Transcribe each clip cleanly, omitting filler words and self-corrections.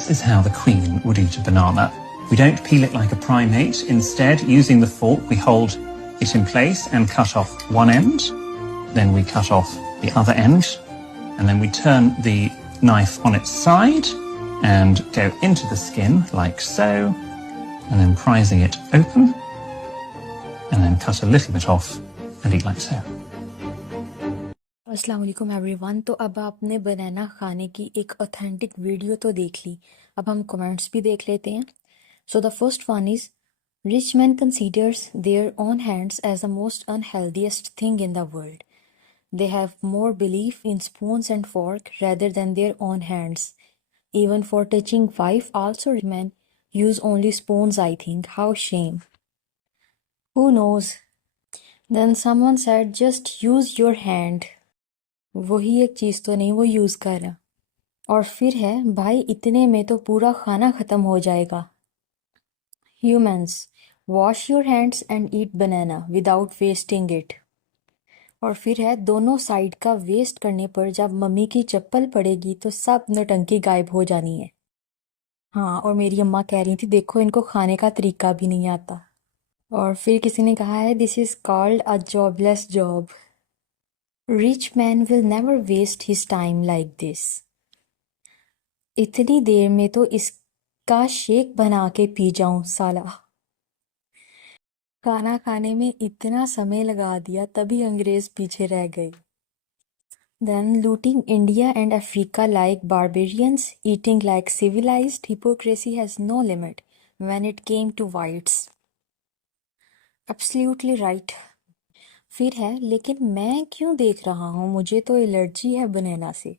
This is how the queen would eat a banana. We don't peel it like a primate. Instead, using the fork, we hold it in place and cut off one end. Then we cut off the other end. And then we turn the knife on its side and go into the skin like so. And then prising it open. And then cut a little bit off and eat like so. अस्सलाम वालेकुम everyone. तो अब आपने बनाना खाने की एक authentic video तो देख ली, अब हम कमेंट्स भी देख लेते हैं। So the first one is rich man considers their own hands as the most unhealthiest thing in the world. They have more belief in spoons and fork rather than their own hands. Even for touching wife also man use only spoons. I think how shame. Who knows. Then someone said just use your hand. वही एक चीज़ तो नहीं वो use कर रहा। और फिर है भाई इतने में तो पूरा खाना ख़त्म हो जाएगा। Humans wash your hands and eat banana without wasting it. और फिर है दोनों साइड का वेस्ट करने पर जब मम्मी की चप्पल पड़ेगी तो सब नौटंकी गायब हो जानी है। हाँ, और मेरी अम्मा कह रही थी देखो इनको खाने का तरीका भी नहीं आता। और फिर किसी ने कहा है this is called a jobless job. Rich man will never waste his time like this. इतनी देर में तो इसका शेक बना के पी जाऊं साला। खाना खाने में इतना समय लगा दिया तभी अंग्रेज पीछे रह गए। Then looting India and Africa like barbarians, eating like civilized, hypocrisy has no limit when it came to whites. Absolutely right. फिर है लेकिन मैं क्यों देख रहा हूँ, मुझे तो एलर्जी है बनाना से।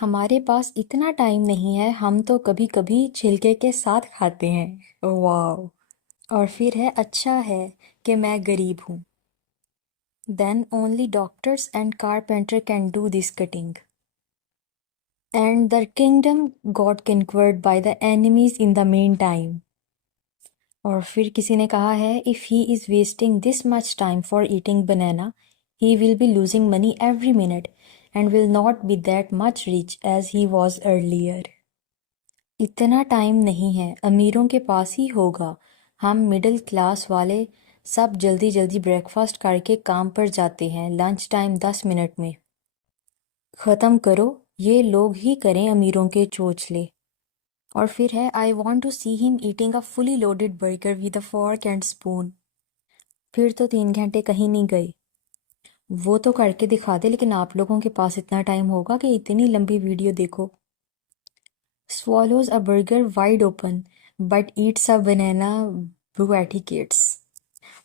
हमारे पास इतना टाइम नहीं है, हम तो कभी कभी छिलके के साथ खाते हैं। वाह। और फिर है अच्छा है कि मैं गरीब हूँ। Then only doctors and carpenter can do this cutting and the kingdom got conquered by the enemies in the main time. और फिर किसी ने कहा है if he is wasting this much time for eating banana he will be losing money every minute and will not be that much rich as he was earlier. इतना time नहीं है, अमीरों के पास ही होगा। हम मिडिल क्लास वाले सब जल्दी जल्दी ब्रेकफास्ट करके काम पर जाते हैं, लंच टाइम 10 मिनट में। ख़त्म करो, ये लोग ही करें अमीरों के चोचले। और फिर है I want to see him eating a fully loaded burger with a fork and spoon. फिर तो 3 घंटे कहीं नहीं गए। वो तो करके दिखा दे, लेकिन आप लोगों के पास इतना टाइम होगा कि इतनी लंबी वीडियो देखो। Swallows a burger wide open but eats a banana buaticates.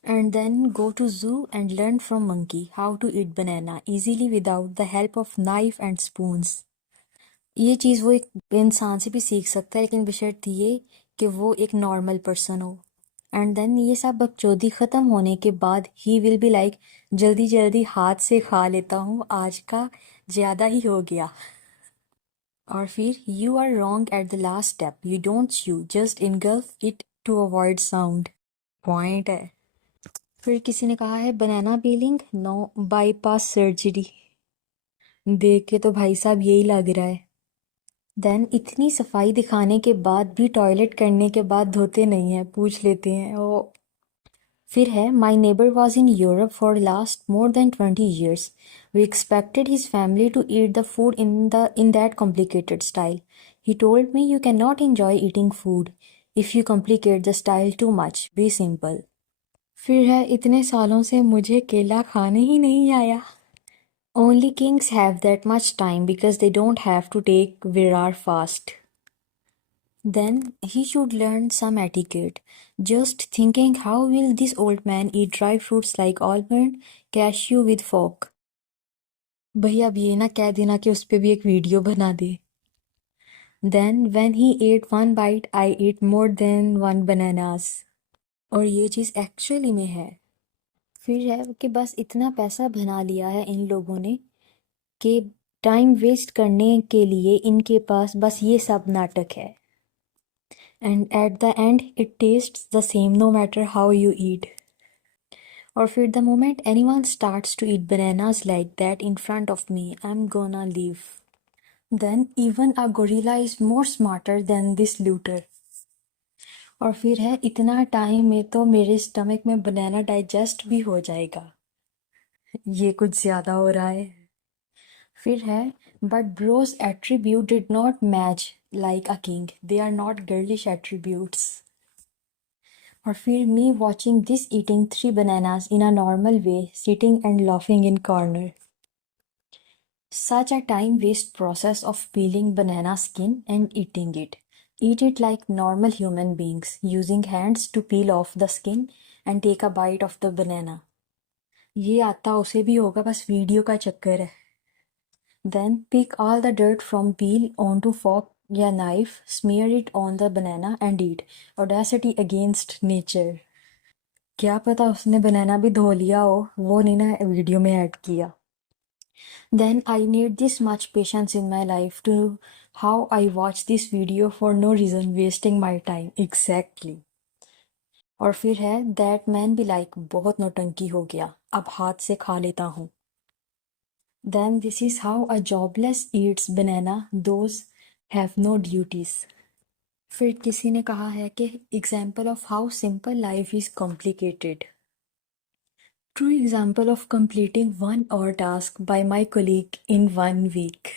And then go to zoo and learn from monkey how to eat banana easily without the help of knife and spoons. ये चीज़ वो एक इंसान से भी सीख सकता है, लेकिन बशर्ते ये कि वो एक नॉर्मल पर्सन हो। एंड देन ये सब बकचोदी ख़त्म होने के बाद ही विल बी लाइक जल्दी जल्दी हाथ से खा लेता हूँ, आज का ज़्यादा ही हो गया। और फिर you are wrong at the last step, you don't chew just engulf it to avoid sound. Point है। फिर किसी ने कहा है banana peeling no bypass surgery. देख के तो भाई साहब यही लग रहा है। देन इतनी सफाई दिखाने के बाद भी टॉयलेट करने के बाद धोते नहीं हैं, पूछ लेते हैं ओ। फिर है my neighbour was in Europe for last more than 20 years. We expected his family to eat the food in that complicated style. He told me you cannot enjoy eating food if you complicate the style too much. Be simple. फिर है इतने सालों से मुझे केला खाने ही नहीं आया। Only kings have that much time because they don't have to take Virar fast. Then he should learn some etiquette. Just thinking how will this old man eat dry fruits like almond, cashew with fork. भैया अब ये ना कह देना कि उस पे भी एक वीडियो बना दे। Then when he ate one bite, I ate more than one bananas. और ये चीज़ एक्चुअली में है। फिर है कि बस इतना पैसा बना लिया है इन लोगों ने कि टाइम वेस्ट करने के लिए इनके पास बस ये सब नाटक है। And at the end it tastes the same no matter how you eat. और फिर the moment anyone starts to eat bananas like that in front of me, I'm gonna leave. Then even a gorilla is more smarter than this looter. और फिर है इतना time में तो मेरे stomach में बनाना डाइजेस्ट भी हो जाएगा। ये कुछ ज्यादा हो रहा है। फिर है but bros attribute did not match like a king, they are not girlish attributes. और फिर me watching this eating 3 bananas in a normal way, sitting and laughing in corner. Such a time waste process of peeling banana skin and eating it. Eat it like normal human beings, using hands to peel off the skin and take a bite of the banana. ये आता उसे भी होगा, बस video का चक्कर है। Then pick all the dirt from peel onto fork या knife, smear it on the banana and eat. Audacity against nature. क्या पता उसने बनाना भी धो लिया हो, वो नहीं ना वीडियो में ऐड किया। Then I need this much patience in my life to how I watch this video for no reason, wasting my time. Exactly. और फिर है that man be like बहुत नौटंकी हो गया, अब हाथ से खा लेता हूँ। Then this is how a jobless eats banana, those have no duties. फिर किसी ने कहा है कि example of how simple life is complicated. True example of completing 1 hour task by my colleague in 1 week.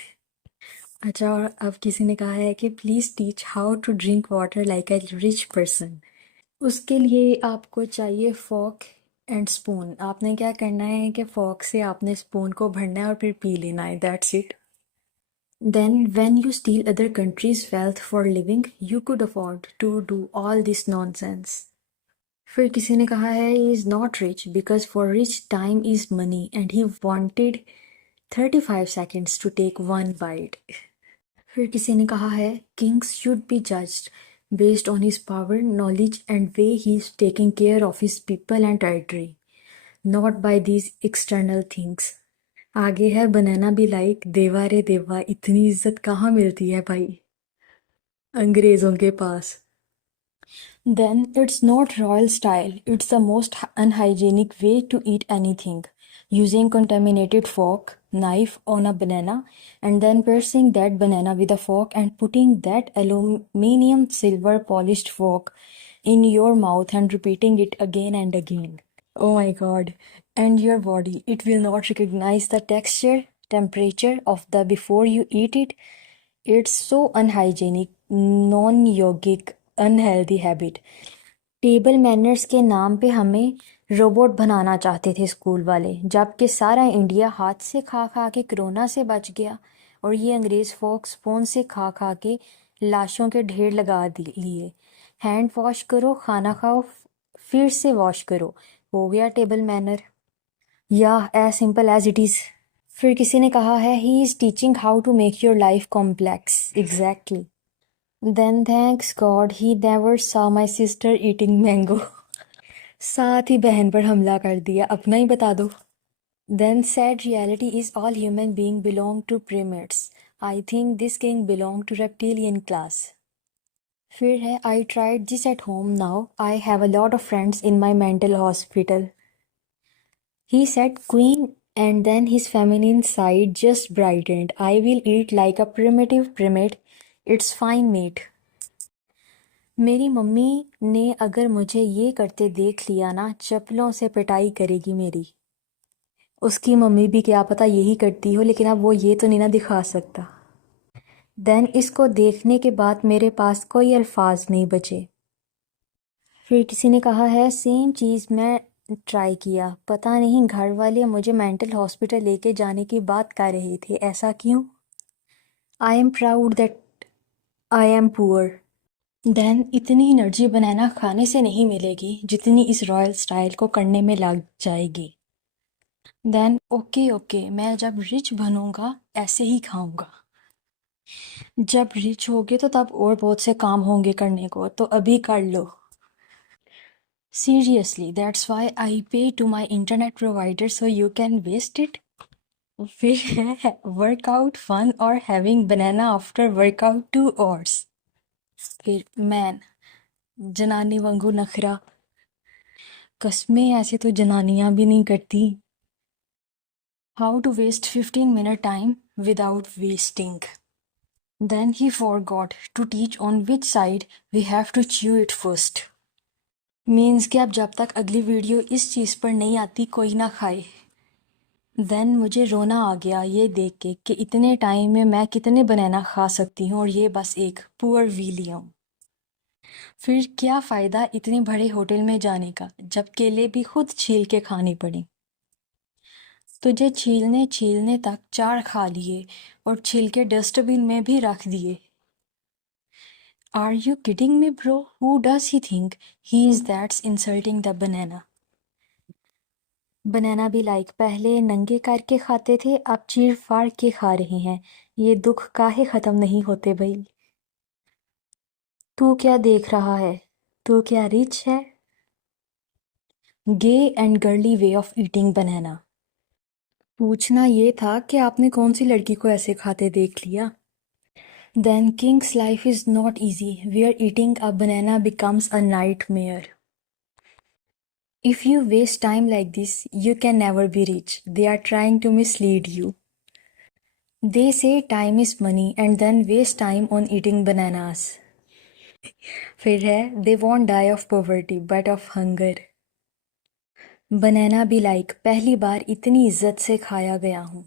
अच्छा, और अब किसी ने कहा है कि please teach how to drink water like a rich person. उसके लिए आपको चाहिए फॉर्क एंड स्पून। आपने क्या करना है कि फॉर्क से आपने स्पून को भरना है और फिर पी लेना है, that's it. Then when you steal other countries wealth for living you could afford to do all this nonsense. फिर किसी ने कहा है he is not rich because for rich time is money and he wanted 35 seconds to take 1 bite. फिर किसी ने कहा है kings should be judged based on his power, knowledge and way he is taking care of his people and territory, not by these external things. आगे है बनाना भी like देवा रे देवा, इतनी इज्जत कहाँ मिलती है भाई अंग्रेजों के पास। Then it's not royal style, it's the most unhygienic way to eat anything. Using contaminated fork, knife on a banana and then piercing that banana with a fork and putting that aluminium silver polished fork in your mouth and repeating it again and again. Oh my god. And your body, it will not recognize the texture, temperature of the before you eat it. It's so unhygienic, non-yogic, unhealthy habit. Table manners के नाम पे हमें robot बनाना चाहते थे school वाले, जबकि सारा India हाथ से खा खा के कोरोना से बच गया और ये अंग्रेज फोक स्पून से खा खा के लाशों के ढेर लगा लिए। हैंड वॉश करो, खाना खाओ, फिर से वॉश करो, हो गया टेबल मैनर। या as simple as it is. फिर किसी ने कहा है he is teaching how to make your life complex. Exactly. Then thanks god he never saw my sister eating mango. साथ ही बहन पर हमला कर दिया, अपना ही बता दो। Then sad reality is all human being belong to primates. I think this king belong to reptilian class. फिर है I tried this at home now I have a lot of friends in my mental hospital. He said queen and then his feminine side just brightened. I will eat like a primitive primate. It's fine, mate. मेरी mummy ने अगर मुझे ये करते देख लिया ना, चप्पलों से पिटाई करेगी मेरी। उसकी मम्मी भी क्या पता यही करती हो, लेकिन अब वो ये तो नहीं ना दिखा सकता। देन इसको देखने के बाद मेरे पास कोई अल्फाज नहीं बचे। फिर किसी ने कहा है सेम चीज़ मैं ट्राई किया, पता नहीं घर वाले मुझे मेंटल हॉस्पिटल लेके जाने की बात कर रहे थे, ऐसा क्यों? I am proud that I am poor. Then इतनी एनर्जी बनाना खाने से नहीं मिलेगी जितनी इस रॉयल स्टाइल को करने में लग जाएगी। देन ओके ओके, मैं जब रिच बनूंगा ऐसे ही खाऊंगा। जब रिच होगे तो तब और बहुत से काम होंगे करने को, तो अभी कर लो। Seriously, that's why I pay to my internet provider so you can waste it. फिर है workout fun or having banana after workout 2 hours. फिर मैन जनानी वांगू नखरा, कसमें ऐसे तो जनानियां भी नहीं करती। How to waste 15-minute time without wasting. Then he forgot to teach on which side we have to chew it first. Means कि अब जब तक अगली वीडियो इस चीज़ पर नहीं आती कोई ना खाए। देन मुझे रोना आ गया ये देख के कि इतने टाइम में मैं कितने बनाना खा सकती हूँ और ये बस एक पुअर विलियम। फिर क्या फ़ायदा इतने बड़े होटल में जाने का जब केले भी खुद छील के खाने पड़े। तुझे छीलने छीलने तक 4 खा लिए और छिलके डस्टबिन में भी रख दिए। Are you kidding me, bro? Who does he think he is that's insulting the banana? बनाना भी लाइक पहले नंगे करके खाते थे अब चीर फाड़ के खा रहे हैं। ये दुख काहे ख़त्म नहीं होते भाई। तू क्या देख रहा है? तू क्या रिच है? Gay and girly way of eating banana. पूछना ये था कि आपने कौन सी लड़की को ऐसे खाते देख लिया। Then king's life is not easy, where eating a banana becomes a nightmare. If you waste time like this, you can never be rich. They are trying to mislead you. They say time is money and then waste time on eating bananas. फिर है they won't die of poverty but of hunger. बनाना भी like पहली बार इतनी इज्जत से खाया गया हूँ।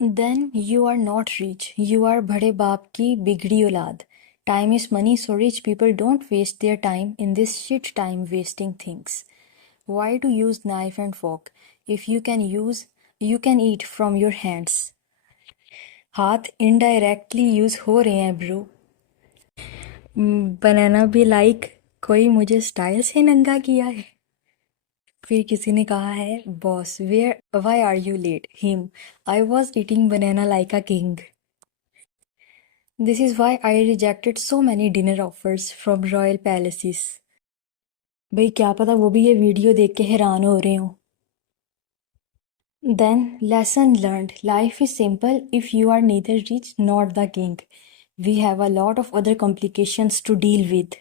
Then you are not rich. You are बड़े बाप की बिगड़ी औलाद. Time is money, so rich people don't waste their time in this shit time wasting things. Why to use knife and fork? If you can eat from your hands. हाथ indirectly use हो रहे हैं bro. बनाना भी like कोई मुझे style से नंगा किया है। फिर किसी ने कहा है boss why are you late him I was eating banana like a king. This is why I rejected so many dinner offers from royal palaces. भाई क्या पता वो भी ये वीडियो देख के हैरान हो रहे हो। Then lesson learned life is simple if you are neither rich nor the king. We have a lot of other complications to deal with.